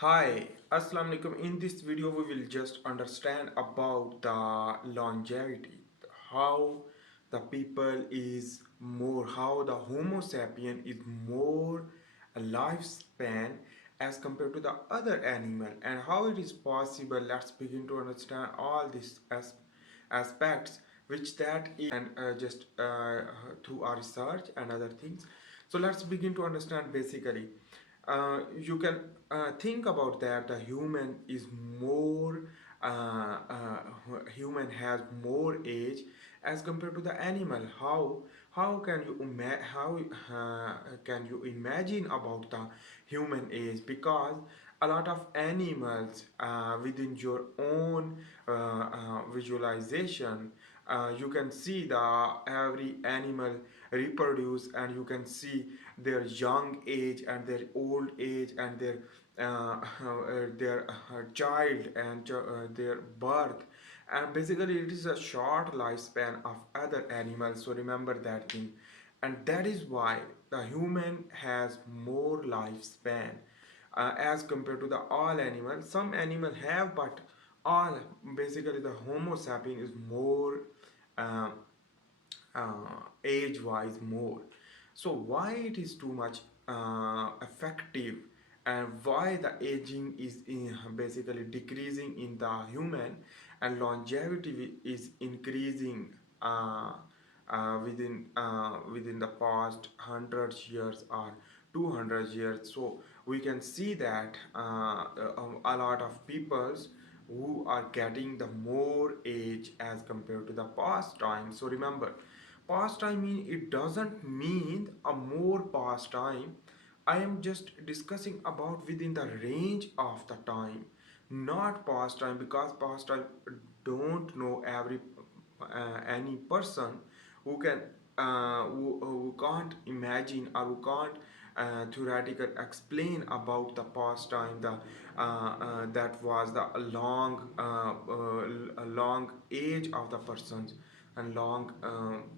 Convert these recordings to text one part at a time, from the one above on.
Hi, Assalamu alaikum. In this video, we will just understand about the longevity, how the people is more, how the Homo sapien is more a lifespan as compared to the other animal, and how it is possible. Let's begin to understand all these aspects, which that is, and just through our research and other things. So let's begin to understand basically you can think about that the human is more human has more age as compared to the animal. How can you can you imagine about the human age? Because a lot of animals within your own visualization, you can see the every animal reproduce, and you can see their young age and their old age and their child and their birth, and basically it is a short lifespan of other animals. So remember that thing, and that is why the human has more lifespan as compared to the all animals. Some animal have, but all basically the Homo sapien is more uh, age wise more. So why it is too much effective, and why the aging is basically decreasing in the human, and longevity is increasing within the past 100 years or 200 years. So we can see that a lot of peoples who are getting the more age as compared to the past time. So remember, past time it doesn't mean a more past time. I am just discussing about within the range of the time, not past time, because past time don't know every any person who can who can't imagine or who can't theoretical explain about the past time, the that was the long age of the persons and long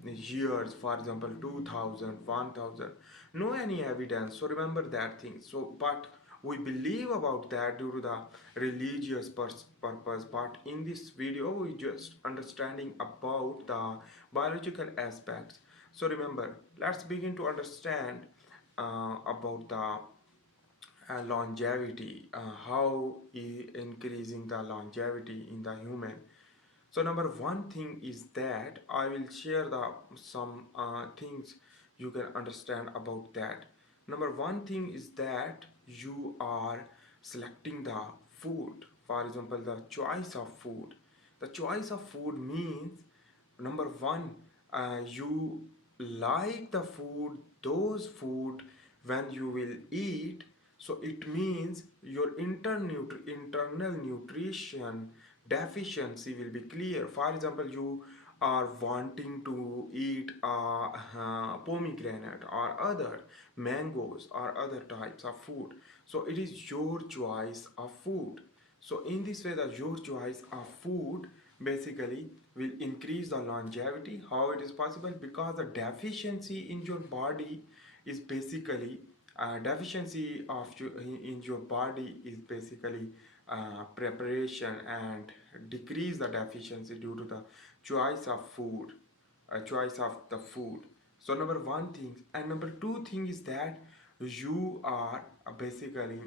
years, for example 2000, 1000, no any evidence. So remember that thing. So but we believe about that due to the religious purpose. But in this video we just understanding about the biological aspects. So remember, let's begin to understand about the longevity, how increasing the longevity in the human. So number one thing is that I will share the some things you can understand about that. Number one thing is that you are selecting the food. For example, the choice of food. The choice of food means number one, you like the food, those food when you will eat. So it means your internal nutrition deficiency will be clear. For example, you are wanting to eat pomegranate or other mangoes or other types of food. So it is your choice of food. So in this way, the your choice of food basically will increase the longevity. How it is possible? Because the deficiency in your body is basically deficiency of in your body is basically preparation, and decrease the deficiency due to the choice of food, choice of the food. So number one thing, and number two thing is that you are basically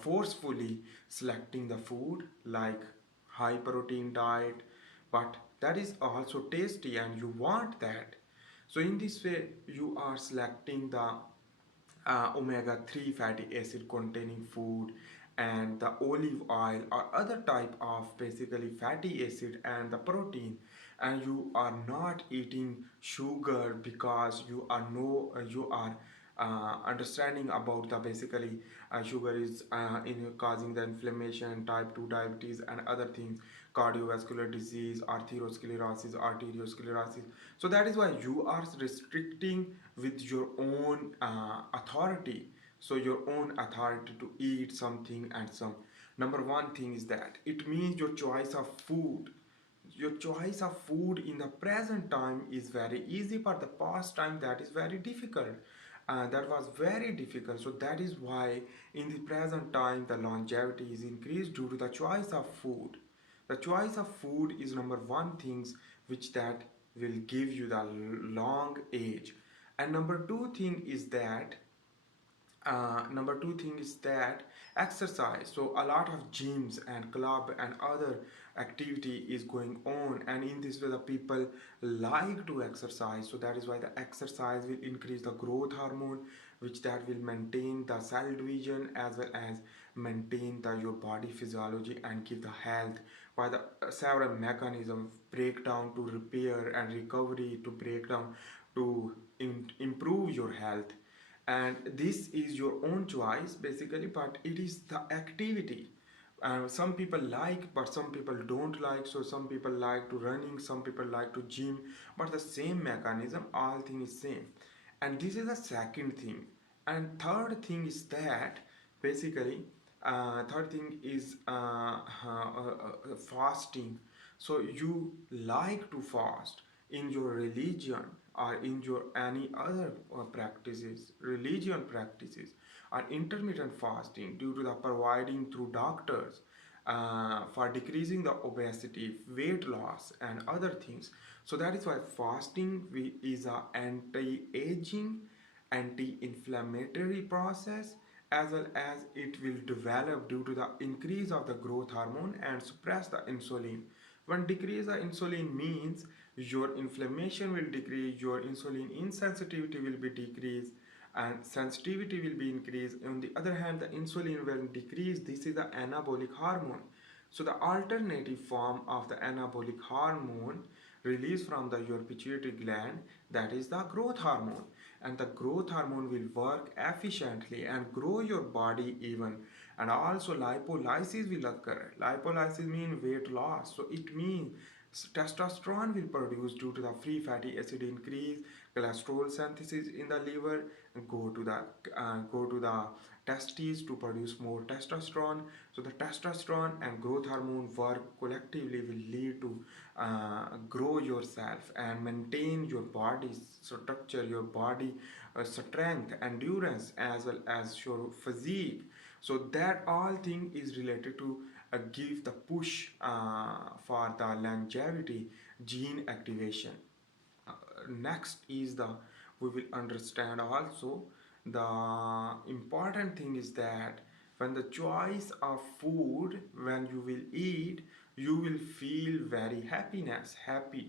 forcefully selecting the food like high protein diet, but that is also tasty and you want that. So in this way you are selecting the omega-3 fatty acid containing food, and the olive oil or other type of basically fatty acid and the protein, and you are not eating sugar because you are understanding about the basically sugar is in causing the inflammation, type 2 diabetes and other things, cardiovascular disease, arteriosclerosis. So that is why you are restricting with your own authority. So your own authority to eat something and some. Number one thing is that it means your choice of food. Your choice of food in the present time is very easy, but the past time that is very difficult. that was very difficult. So that is why in the present time the longevity is increased due to the choice of food. The choice of food is number one things which that will give you the long age. And number two thing is that exercise. So a lot of gyms and club and other activity is going on, and in this way the people like to exercise. So that is why the exercise will increase the growth hormone, which that will maintain the cell division as well as maintain the your body physiology and give the health, by the several mechanisms breakdown to repair and recovery to breakdown to improve your health. And this is your own choice basically, but it is the activity. Some people like, but some people don't like. So some people like to running, some people like to gym, but the same mechanism, all thing is same. And this is the second thing. And third thing is that basically third thing is fasting. So you like to fast in your religion or in your any other practices, religion practices, or intermittent fasting due to the providing through doctors for decreasing the obesity, weight loss, and other things. So that is why fasting is a anti-aging, anti-inflammatory process, as well as it will develop due to the increase of the growth hormone and suppress the insulin. When decrease the insulin means your inflammation will decrease, your insulin insensitivity will be decreased, and sensitivity will be increased. On the other hand, the insulin will decrease. This is the anabolic hormone. So the alternative form of the anabolic hormone released from the your pituitary gland, that is the growth hormone, and the growth hormone will work efficiently and grow your body even. And also lipolysis will occur. Lipolysis means weight loss, so it means testosterone will produce due to the free fatty acid increase, cholesterol synthesis in the liver go to the testes to produce more testosterone. So the testosterone and growth hormone work collectively will lead to grow yourself and maintain your body structure, your body strength, endurance, as well as your physique. So that all thing is related to give the push for the longevity gene activation. Next is the we will understand also the important thing is that when the choice of food, when you will eat, you will feel very happy,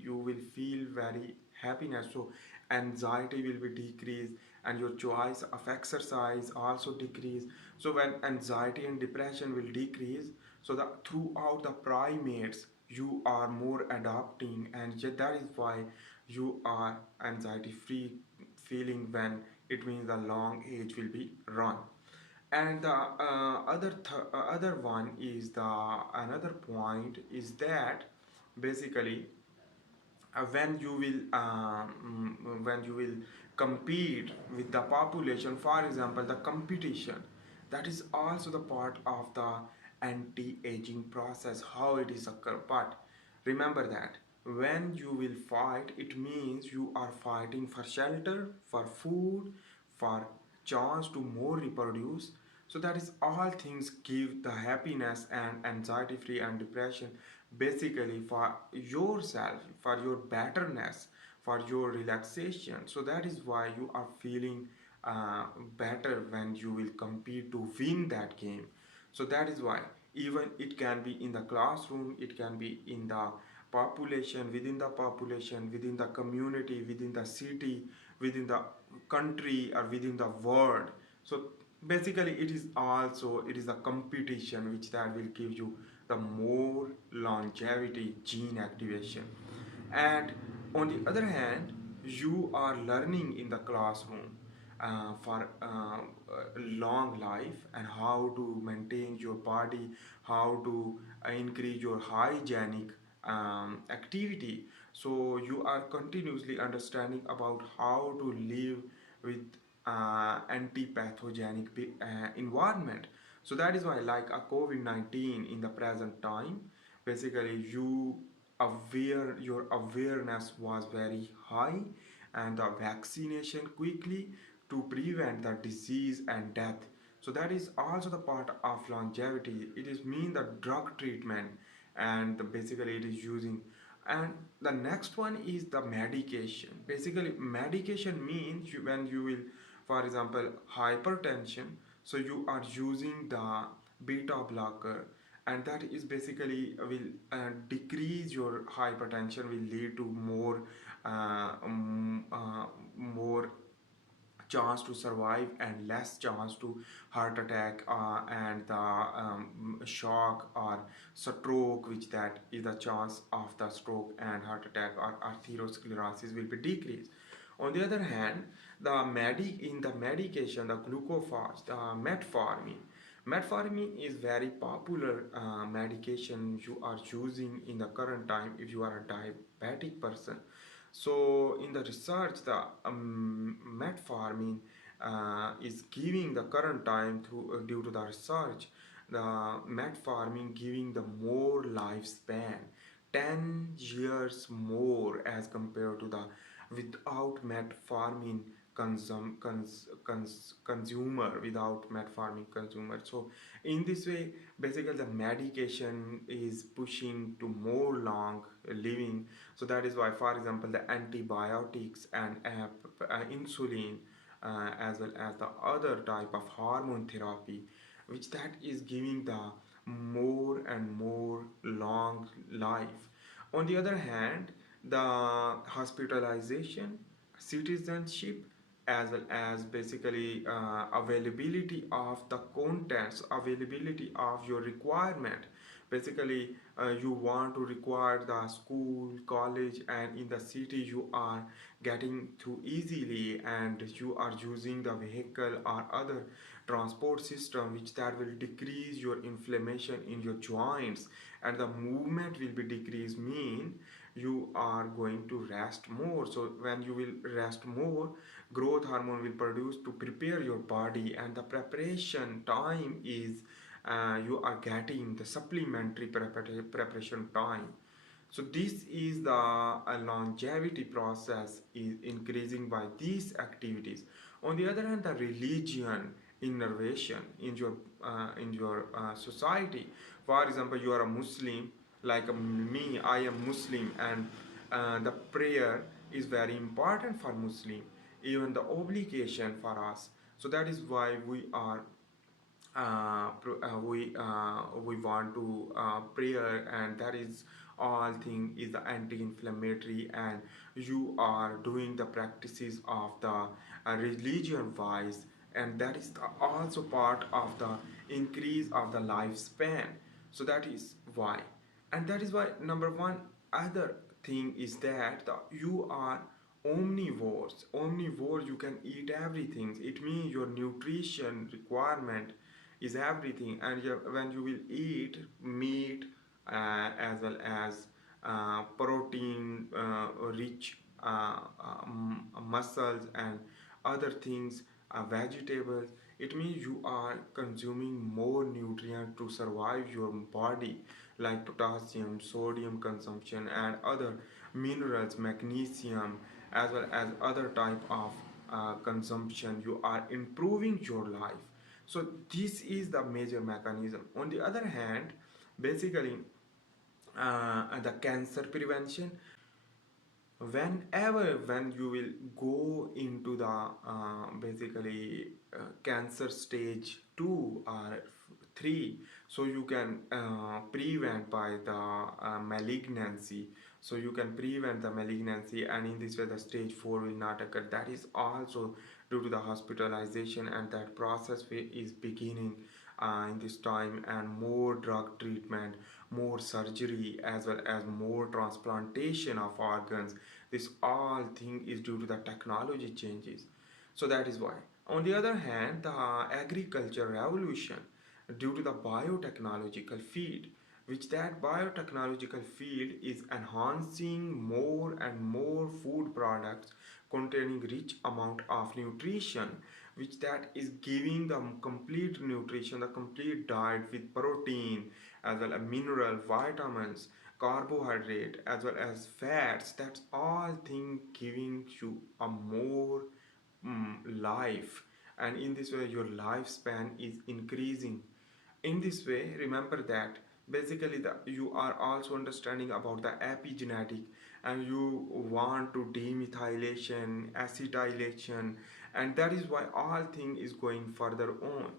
you will feel very happiness. So anxiety will be decreased, and your choice of exercise also decrease. So when anxiety and depression will decrease, so the throughout the primates you are more adapting, and yet that is why you are anxiety free feeling when it means the long age will be run. And the other one is the another point is that basically when you will compete with the population, for example the competition, that is also the part of the anti-aging process, how it is occur. But remember that when you will fight, it means you are fighting for shelter, for food, for chance to more reproduce. So that is all things give the happiness and anxiety free and depression basically for yourself, for your betterness, for your relaxation. So that is why you are feeling better when you will compete to win that game. So that is why even it can be in the classroom, it can be in the population, within the population, within the community, within the city, within the country, or within the world. So basically it is a competition which that will give you the more longevity gene activation. And on the other hand, you are learning in the classroom for long life, and how to maintain your body, how to increase your hygienic activity. So you are continuously understanding about how to live with anti-pathogenic environment. So that is why like a COVID-19 in the present time, basically your awareness was very high, and the vaccination quickly to prevent the disease and death. So that is also the part of longevity. It is mean the drug treatment, and basically it is using. And the next one is the medication. Basically medication means when you will, for example, hypertension, so you are using the beta blocker, and that is basically will decrease your hypertension, will lead to more chance to survive and less chance to heart attack and the shock or stroke, which that is the chance of the stroke and heart attack or arteriosclerosis will be decreased. On the other hand, in the medication, the glucophage, the metformin is very popular medication you are using in the current time if you are a diabetic person. So in the research, the metformin is giving the current time through due to the research, the metformin giving the more lifespan, 10 years more as compared to the without metformin consumer, without metformin consumer. So in this way, basically the medication is pushing to more long living. So that is why, for example, the antibiotics and insulin, as well as the other type of hormone therapy, which that is giving the more and more long life. On the other hand, the hospitalization, citizenship, as well as basically availability of the contents, availability of your requirement. Basically you want to require the school, college, and in the city you are getting to easily, and you are using the vehicle or other transport system, which that will decrease your inflammation in your joints, and the movement will be decreased, mean you are going to rest more. So when you will rest more, growth hormone will produce to prepare your body, and the preparation time is you are getting the supplementary preparation time. So this is the longevity process is increasing by these activities. On the other hand, the religion innovation in your society. For example, you are a Muslim, like me, I am Muslim, and the prayer is very important for Muslim, even the obligation for us. So that is why we are we want to prayer, and that is all thing is the anti-inflammatory, and you are doing the practices of the religion wise, and that is also part of the increase of the lifespan. So that is why, and that is why number one other thing is that you are omnivores. You can eat everything. It means your nutrition requirement is everything, and when you will eat meat as well as protein rich muscles and other things, vegetables, it means you are consuming more nutrient to survive your body, like potassium, sodium consumption, and other minerals, magnesium, as well as other type of consumption. You are improving your life. So this is the major mechanism. On the other hand, basically the cancer prevention, whenever when you will go into the basically cancer stage 2 or 3, so you can prevent by the malignancy, so you can prevent the malignancy, and in this way the stage 4 will not occur. That is also due to the hospitalization, and that process is beginning in this time, and more drug treatment, more surgery, as well as more transplantation of organs. This all thing is due to the technology changes. So that is why. On the other hand, the agriculture revolution, due to the biotechnological field, which that biotechnological field is enhancing more and more food products containing rich amount of nutrition, which that is giving the complete nutrition, the complete diet with protein, as well as mineral, vitamins, carbohydrate, as well as fats. That's all thing giving you a more life, and in this way your lifespan is increasing. In this way, remember that basically you are also understanding about the epigenetic, and you want to demethylation, acetylation, and that is why all thing is going further on.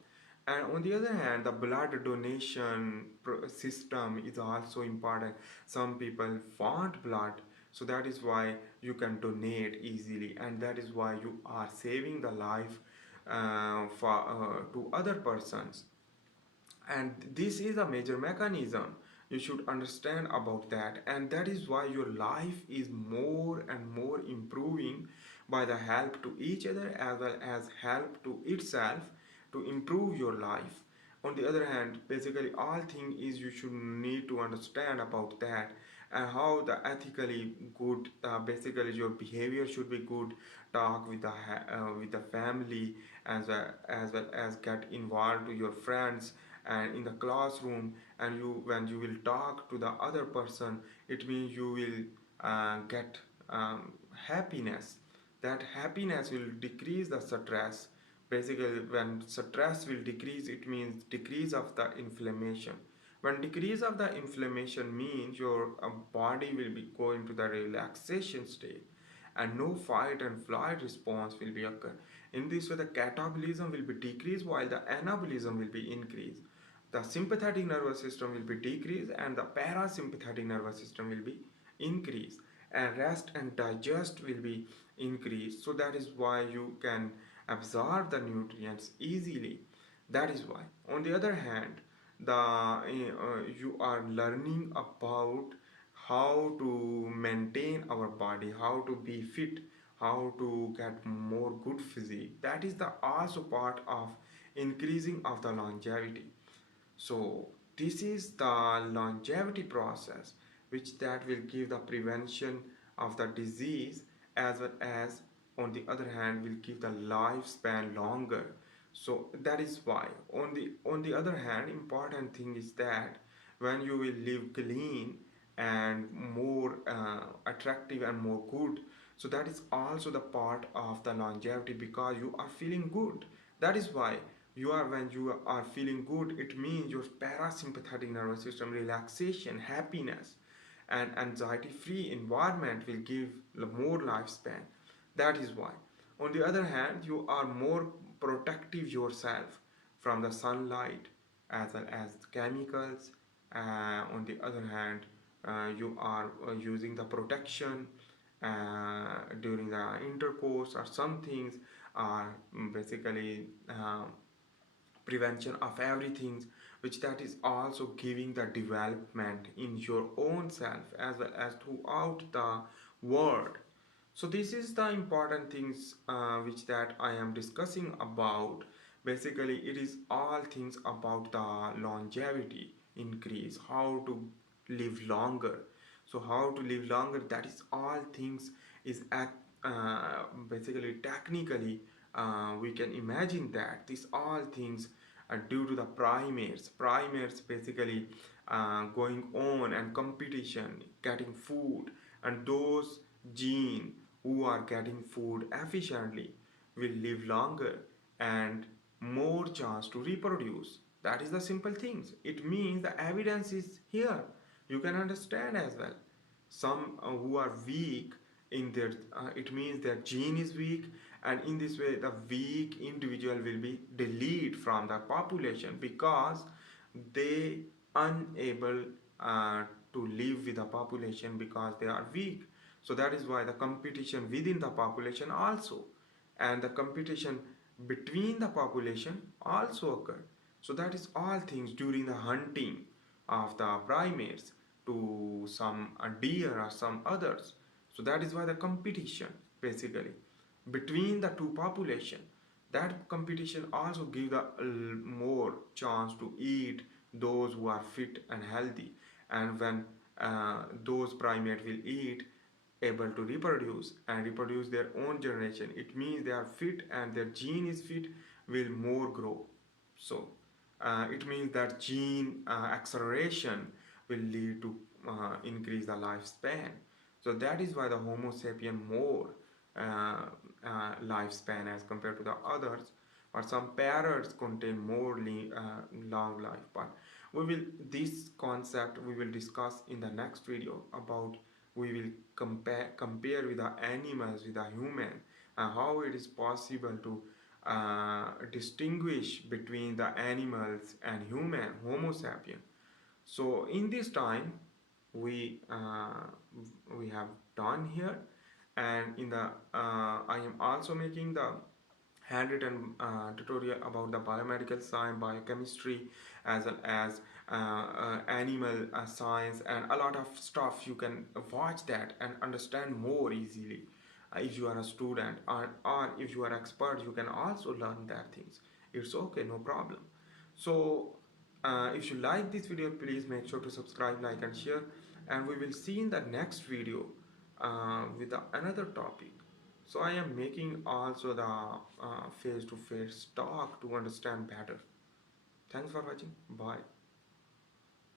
And on the other hand, the blood donation system is also important. Some people want blood, so that is why you can donate easily, and that is why you are saving the life to other persons. And this is a major mechanism. You should understand about that, and that is why your life is more and more improving by the help to each other as well as help to itself to improve your life. On the other hand, basically all thing is you should need to understand about that, and how the ethically good, basically your behavior should be good. Talk with with the family, as well as get involved to your friends and in the classroom. And you, when you will talk to the other person, it means you will get happiness. That happiness will decrease the stress. Basically, when stress will decrease, it means decrease of the inflammation. When decrease of the inflammation means your body will be going to the relaxation state, and no fight and flight response will be occur. In this way, the catabolism will be decreased while the anabolism will be increased. The sympathetic nervous system will be decreased and the parasympathetic nervous system will be increased, and rest and digest will be increased. So that is why you can absorb the nutrients easily. That is why. On the other hand, you are learning about how to maintain our body, how to be fit, how to get more good physique. That is the also part of increasing of the longevity. So this is the longevity process, which that will give the prevention of the disease, as well as on the other hand will give the lifespan longer. So that is why on the other hand, important thing is that when you will live clean and more attractive and more good, so that is also the part of the longevity, because you are feeling good. That is why you are, when you are feeling good, it means your parasympathetic nervous system relaxation, happiness, and anxiety free environment will give more lifespan. That is why. On the other hand, you are more protective yourself from the sunlight as well as chemicals. On the other hand, you are using the protection during the intercourse, or some things are basically prevention of everything, which that is also giving the development in your own self as well as throughout the world. So this is the important things which that I am discussing about. Basically it is all things about the longevity increase, how to live longer. So how to live longer, that is all things is at basically technically we can imagine that these all things are due to the primates basically going on and competition, getting food, and those gene who are getting food efficiently will live longer and more chance to reproduce. That is the simple things. It means the evidence is here. You can understand as well. Some who are weak in their, it means their gene is weak, and in this way the weak individual will be deleted from the population because they unable to live with the population because they are weak. So that is why the competition within the population also, and the competition between the population also occur. So that is all things during the hunting of the primates to some deer or some others. So that is why the competition basically between the two population, that competition also give the more chance to eat those who are fit and healthy. And when those primate will eat, able to reproduce and reproduce their own generation, it means they are fit and their gene is fit, will more grow. So it means that gene acceleration will lead to increase the lifespan. So that is why the homo sapien more uh, lifespan as compared to the others, but some parrots contain more long life. But we will this concept we will discuss in the next video about we will compare with the animals with the human and how it is possible to distinguish between the animals and human Homo sapien. So in this time we we have done here, and in the I am also making the handwritten tutorial about the biomedical science, biochemistry, as well as animal science, and a lot of stuff. You can watch that and understand more easily. If you are a student, or if you are expert, you can also learn that things. It's okay, no problem. So if you like this video, please make sure to subscribe, like, and share, and we will see in the next video with another topic. So I am making also the face-to-face talk to understand better. Thanks for watching. Bye.